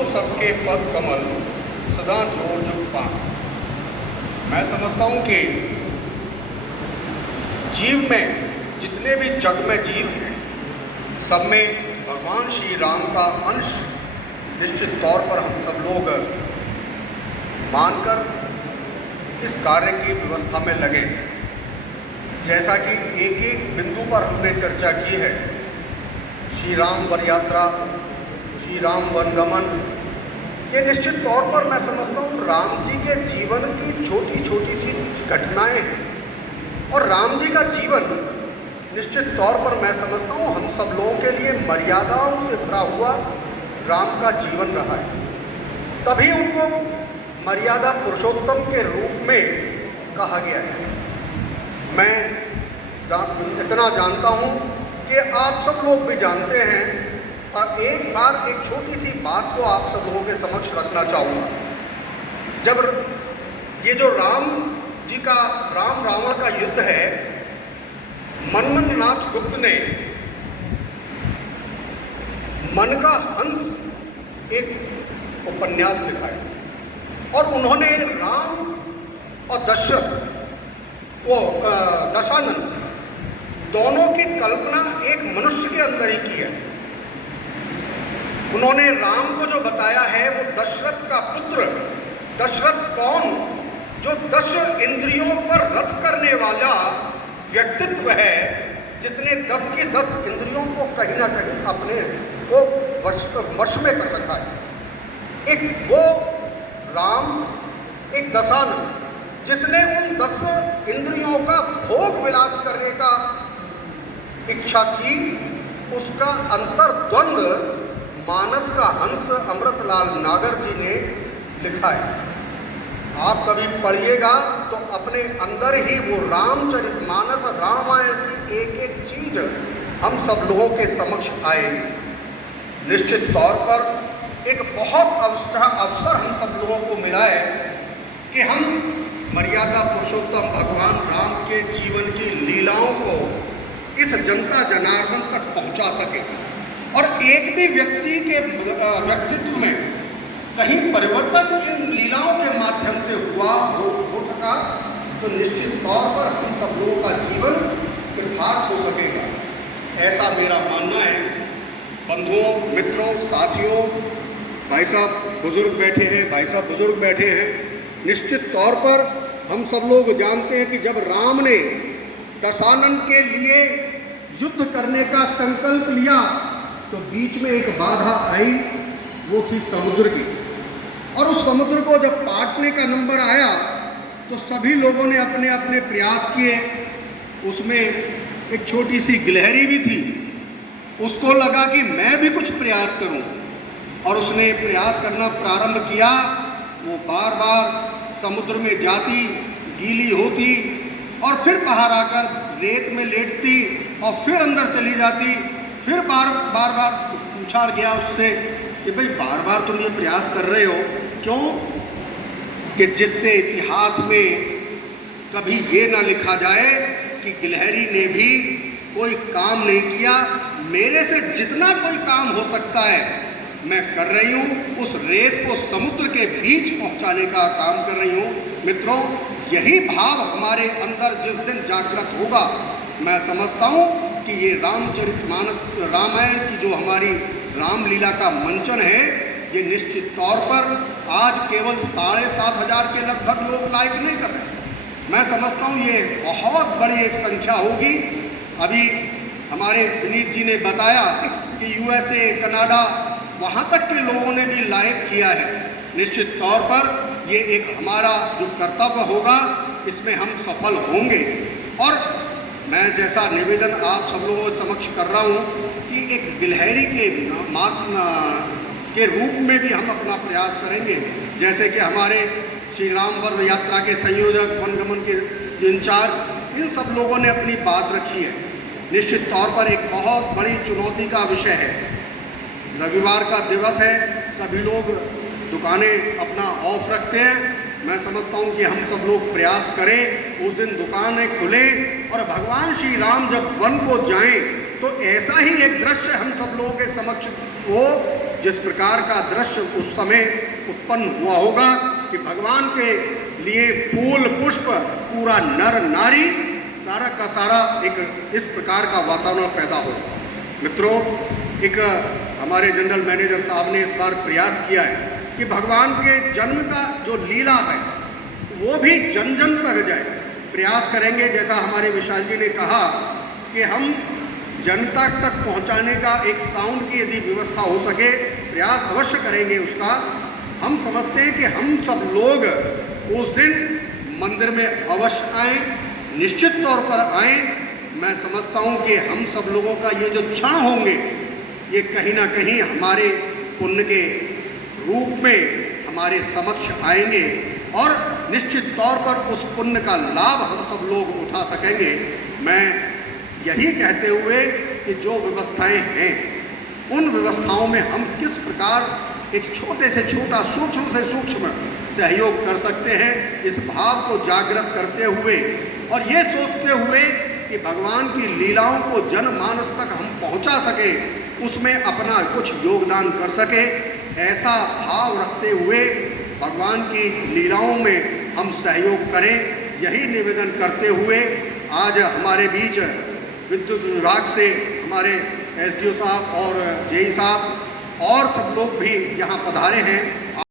सबके पद कमल सदा जोर जुग पान। मैं समझता हूँ कि जीव में जितने भी जग में जीव हैं सब में भगवान श्री राम का अंश निश्चित तौर पर हम सब लोग मानकर इस कार्य की व्यवस्था में लगे। जैसा कि एक एक बिंदु पर हमने चर्चा की है, श्री राम वर यात्रा, श्री राम वनगमन, ये निश्चित तौर पर मैं समझता हूँ राम जी के जीवन की छोटी छोटी सी घटनाएं हैं। और राम जी का जीवन निश्चित तौर पर मैं समझता हूँ हम सब लोगों के लिए मर्यादाओं से भरा हुआ राम का जीवन रहा है। तभी उनको मर्यादा पुरुषोत्तम के रूप में कहा गया है। मैं इतना जानता हूँ कि आप सब लोग भी जानते हैं, और एक बार एक छोटी सी बात को आप सब लोगों के समक्ष रखना चाहूँगा। जब ये जो राम जी का राम रावण का युद्ध है, मनमथ नाथ गुप्त ने मन का हंस एक उपन्यास लिखा है, और उन्होंने राम और दशानन दोनों की कल्पना एक मनुष्य के अंदर ही की है। उन्होंने राम को जो बताया है वो दशरथ का पुत्र, दशरथ कौन, जो 10 इंद्रियों पर रत करने वाला व्यक्तित्व है, जिसने 10 की 10 इंद्रियों को कहीं ना कहीं अपने को वश में कर रखा है। एक वो राम, एक दशानन जिसने उन 10 इंद्रियों का भोग विलास करने का इच्छा की, उसका अंतर्द्वंद मानस का हंस अमृतलाल नागर जी ने लिखा है। आप कभी पढ़िएगा तो अपने अंदर ही वो रामचरितमानस रामायण की एक एक चीज हम सब लोगों के समक्ष आएगी। निश्चित तौर पर एक बहुत अवसर हम सब लोगों को मिला है कि हम मर्यादा पुरुषोत्तम भगवान राम के जीवन की लीलाओं को इस जनता जनार्दन तक पहुंचा सके। और एक भी व्यक्ति के व्यक्तित्व में कहीं परिवर्तन इन लीलाओं के माध्यम से हो सका तो निश्चित तौर पर हम सब लोगों का जीवन कृतार्थ हो सकेगा, ऐसा मेरा मानना है। बंधुओं, मित्रों, साथियों, भाई साहब बुजुर्ग बैठे हैं, भाई साहब बुजुर्ग बैठे हैं, निश्चित तौर पर हम सब लोग जानते हैं कि जब राम ने दशानन के लिए युद्ध करने का संकल्प लिया तो बीच में एक बाधा आई, वो थी समुद्र की। और उस समुद्र को जब पाटने का नंबर आया तो सभी लोगों ने अपने अपने प्रयास किए। उसमें एक छोटी सी गिलहरी भी थी, उसको लगा कि मैं भी कुछ प्रयास करूं, और उसने प्रयास करना प्रारंभ किया। वो बार बार समुद्र में जाती, गीली होती, और फिर बाहर आकर रेत में लेटती, और फिर अंदर चली जाती। फिर बार बार पूछा गया उससे कि भाई बार बार तुम ये प्रयास कर रहे हो क्यों? कि जिससे इतिहास में कभी ये ना लिखा जाए कि गिलहरी ने भी कोई काम नहीं किया। मेरे से जितना कोई काम हो सकता है मैं कर रही हूँ, उस रेत को समुद्र के बीच पहुँचाने का काम कर रही हूँ। मित्रों, यही भाव हमारे अंदर जिस दिन जागृत होगा, मैं समझता हूँ कि ये रामचरितमानस रामायण की जो हमारी रामलीला का मंचन है, ये निश्चित तौर पर आज केवल 7,500 के लगभग लोग लाइक नहीं कर रहे। मैं समझता हूँ ये बहुत बड़ी एक संख्या होगी। अभी हमारे विनीत जी ने बताया कि USA, कनाडा, वहाँ तक के लोगों ने भी लाइक किया है। निश्चित तौर पर ये एक हमारा जो कर्तव्य होगा, इसमें हम सफल होंगे। और मैं जैसा निवेदन आप सब लोगों के समक्ष कर रहा हूँ कि एक गिलहरी के रूप में भी हम अपना प्रयास करेंगे। जैसे कि हमारे श्री राम वर यात्रा के संयोजक, वनगमन के इंचार्ज, इन सब लोगों ने अपनी बात रखी है। निश्चित तौर पर एक बहुत बड़ी चुनौती का विषय है। रविवार का दिवस है, सभी लोग दुकानें अपना ऑफ रखते हैं। मैं समझता हूँ कि हम सब लोग प्रयास करें, उस दिन दुकानें खुले, और भगवान श्री राम जब वन को जाएं तो ऐसा ही एक दृश्य हम सब लोगों के समक्ष हो जिस प्रकार का दृश्य उस समय उत्पन्न हुआ होगा कि भगवान के लिए फूल पुष्प पूरा नर नारी सारा का सारा एक इस प्रकार का वातावरण पैदा हो। मित्रों, एक हमारे जनरल मैनेजर साहब ने इस बार प्रयास किया है कि भगवान के जन्म का जो लीला है वो भी जन जन तक जाए। प्रयास करेंगे, जैसा हमारे विशाल जी ने कहा कि हम जनता तक पहुंचाने का एक साउंड की यदि व्यवस्था हो सके, प्रयास अवश्य करेंगे उसका। हम समझते हैं कि हम सब लोग उस दिन मंदिर में अवश्य आएँ, निश्चित तौर पर आएँ। मैं समझता हूँ कि हम सब लोगों का ये जो क्षण होंगे ये कहीं ना कहीं हमारे पुण्य के रूप में हमारे समक्ष आएंगे और निश्चित तौर पर उस पुण्य का लाभ हम सब लोग उठा सकेंगे। मैं यही कहते हुए कि जो व्यवस्थाएं हैं उन व्यवस्थाओं में हम किस प्रकार एक छोटे से छोटा, सूक्ष्म से सूक्ष्म सहयोग कर सकते हैं, इस भाव को जागृत करते हुए और ये सोचते हुए कि भगवान की लीलाओं को जनमानस तक हम पहुंचा सके, उसमें अपना कुछ योगदान कर सके, ऐसा भाव रखते हुए भगवान की लीलाओं में हम सहयोग करें। यही निवेदन करते हुए आज हमारे बीच विद्युत विभाग से हमारे एसडीओ साहब और जेई साहब और सब लोग भी यहाँ पधारे हैं।